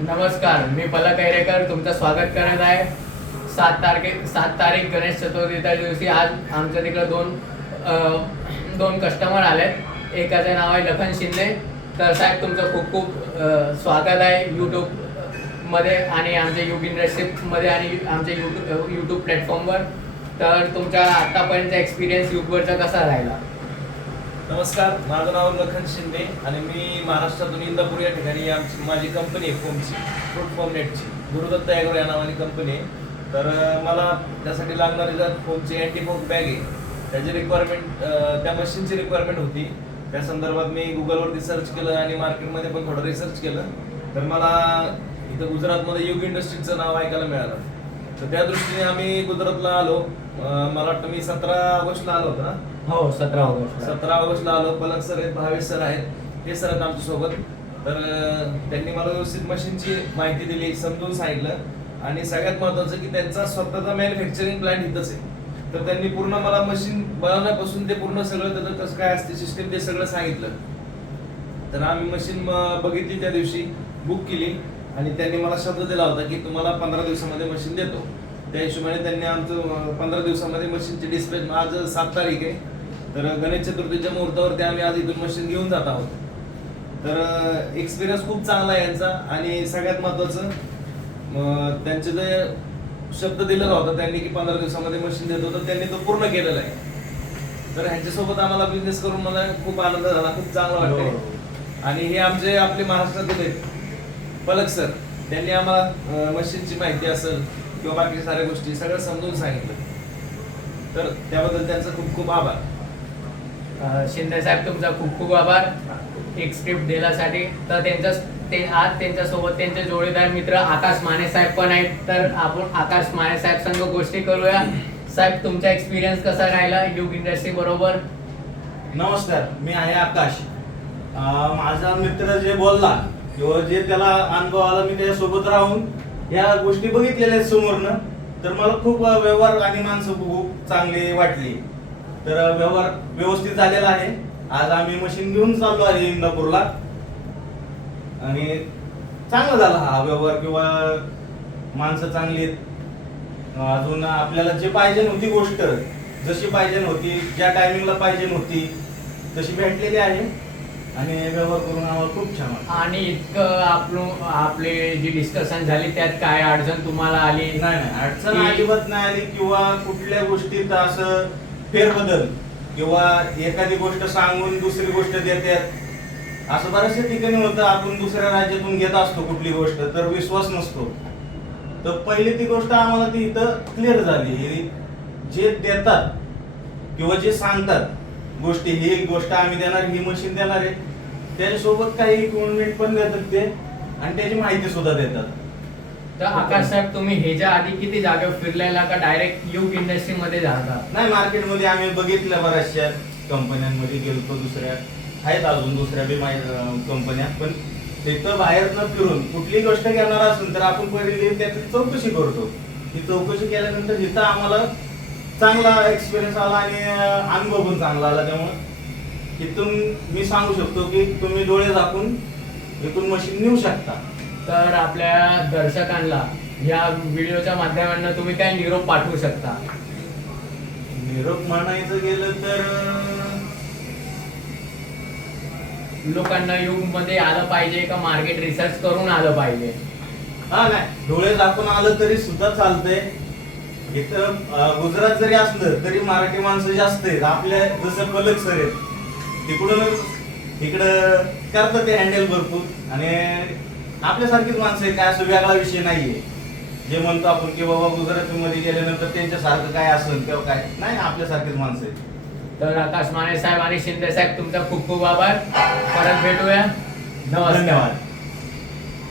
नमस्कार, मी पलक कैरेकर तुमचं स्वागत करत आहे. 7 तारीख गणेश चतुर्थीच्या दिवशी आज आमच्या तिकडे दोन कस्टमर आलेत. एकाचं नाव आहे लखन शिंदे. तर साहेब तुमचं खूप खूप स्वागत आहे यूट्यूबमध्ये आणि आमच्या युग इंडस्ट्रीमध्ये आणि आमच्या यूट्यूब प्लॅटफॉर्मवर. तर तुमचा आत्तापर्यंतचा एक्सपिरियन्स यूट्यूबवरचा कसा राहिला? नमस्कार, माझं नाव लखन शिंदे आणि मी महाराष्ट्रातून इंदापूर या ठिकाणी माझी कंपनी आहे फोमची, फ्रूट फॉर्म नेटची, गुरुदत्त ॲग्रो या नावाने कंपनी आहे. तर मला त्यासाठी लागणारी जर फोमची अँटी फोम बॅग आहे त्याची रिक्वायरमेंट, त्या मशीनची रिक्वायरमेंट होती. त्या संदर्भात मी गुगलवरती सर्च केलं आणि मार्केटमध्ये पण थोडं रिसर्च केलं. तर मला इथं गुजरातमध्ये युग इंडस्ट्रीजचं नाव ऐकायला मिळालं. तर त्या दृष्टीने आम्ही गुजरातला आलो. मला वाटतं मी 17 ऑगस्टला आलो होतो ना. हो, 17 ऑगस्टला आलो. पलक सर आहेत, भावेश सर आहेत, हे सर आहेत आमच्यासोबत. तर त्यांनी मला व्यवस्थित मशीनची माहिती दिली, समजून सांगितलं आणि सगळ्यात महत्त्वाचं की त्यांचा स्वतःचा मॅन्युफॅक्चरिंग प्लॅन इथंच आहे. तर त्यांनी पूर्ण मला मशीन बनवण्यापासून ते पूर्ण सगळं त्याचं कसं काय असते सिस्टीम ते सगळं सांगितलं. तर आम्ही मशीन बघितली, त्या दिवशी बुक केली आणि त्यांनी मला शब्द दिला होता की तुम्हाला 15 दिवसामध्ये मशीन देतो. त्या हिशोबाने त्यांनी आमचं 15 दिवसामध्ये मशीनची डिस्पॅच, आज 7 तारीख आहे. तर गणेश चतुर्थीच्या मुहूर्तावरती आम्ही आज इथून मशीन घेऊन जात आहोत. तर एक्सपिरियन्स खूप चांगला आहे यांचा आणि सगळ्यात महत्त्वाचं त्यांचे जे शब्द दिलेला होता त्यांनी की 15 दिवसामध्ये मशीन देतो, तर त्यांनी तो पूर्ण केलेला आहे. तर ह्यांच्यासोबत आम्हाला बिझनेस करून मला खूप आनंद झाला, खूप चांगला वाटतंय. आणि हे आपले महाराष्ट्रातील आहेत पलक सर, त्यांनी आम्हाला मशीनची माहिती असेल किंवा बाकी साऱ्या गोष्टी सगळं समजून सांगितलं. तर त्याबद्दल त्यांचा खूप खूप आभार. शिंदे साहेब तुमचा खूप खूप आभार एक स्क्रिप्ट दिल्यासाठी. तर आज त्यांच्यासोबत त्यांचे जोडीदार मित्र आकाश माने साहेब पण आहेत. तर आपण आकाश माने साहेब संग गोष्टी करूया. साहेब तुमचा एक्सपिरियन्स कसा राहिला युग इंडस्ट्री बरोबर? नमस्कार, मी आहे आकाश. माझा मित्र जे बोलला किंवा जे त्याला अनुभव आला, मी त्याच्यासोबत राहून या गोष्टी बघितलेल्या आहेत समोरनं. तर मला खूप व्यवहार आणि माणसं खूप चांगली वाटली. तर व्यवहार व्यवस्थित झालेला आहे. आज आम्ही मशीन घेऊन चाललो आहे इंदापूरला आणि चांगला झाला हा व्यवहार किंवा माणसं चांगली आहेत. अजून आपल्याला जे पाहिजे नव्हती गोष्ट, जशी पाहिजे नव्हती, ज्या टायमिंगला पाहिजे नव्हती तशी भेटलेली आहे आणि व्यवहार करून आम्हाला खूप छान वाटतं. आणि इतकं आपले जी डिस्कशन झाली त्यात काय अडचण तुम्हाला आली? नाही, अडचण अजिबात नाही आली किंवा कुठल्या गोष्टीत असं फेरबदल किंवा एखादी गोष्ट सांगून दुसरी गोष्ट देतात असं बऱ्याचशा ठिकाणी होतं. आपण दुसऱ्या राज्यातून घेत असतो कुठली गोष्ट तर विश्वास नसतो. तर पहिली ती गोष्ट आम्हाला ती इथं क्लिअर झाली. जे देतात किंवा जे सांगतात गोष्टी, ही एक गोष्ट आम्ही देणार, ही मशीन देणार आहे, त्याच्यासोबत काही इक्विपमेंट पण देतात ते आणि त्याची माहिती सुद्धा देतात. तर आकाश साहेब तुम्ही ह्याच्या आधी किती जागेवर फिरलेला का डायरेक्ट युग इंडस्ट्री मध्ये जाता? नाही, मार्केटमध्ये आम्ही बघितल्या बऱ्याचशा कंपन्यांमध्ये गेलो, दुसऱ्या आहेत अजून दुसऱ्या बी कंपन्या. पण तिथं बाहेर न फिरून कुठली गोष्ट घेणार असेल तर आपण पहिले त्याची चौकशी करतो. ही चौकशी केल्यानंतर इथं आम्हाला चांगला एक्सपिरियन्स आला आणि अनुभव पण चांगला आला. त्यामुळे इथून मी सांगू शकतो की तुम्ही डोळे झाकून इथून मशीन नेऊ शकता. तर आपल्या दर्शकांना या व्हिडिओच्या माध्यमातून तुम्ही काय निरोप पाठवू शकता? निरोप म्हणायचं गेलं तर लोकांना युग मध्ये आलं पाहिजे का मार्केट रिसर्च करून आलं पाहिजे? नाही, डोळे झाकून आलं तरी सुद्धा चालतंय. इथं गुजरात जरी असलं तरी मराठी माणसं जास्त आहेत. आपल्या जसं पलक सर आहेत तिकडून इकडं करतात ते हँडल भरपूर आणि आपल्यासारखीच माणसं आहे. काय असं वेगळा विषय नाहीये जे म्हणतो आपण की बाबा गुजरातीमध्ये गेल्यानंतर त्यांच्यासारखं काय असेल किंवा काय नाही, आपल्यासारखीच माणसं आहेत. तर आकाश माने साहेब आणि शिंदे साहेब तुमचा खूप खूप आभार. परत भेटूया. नमस्कार. धन्यवाद.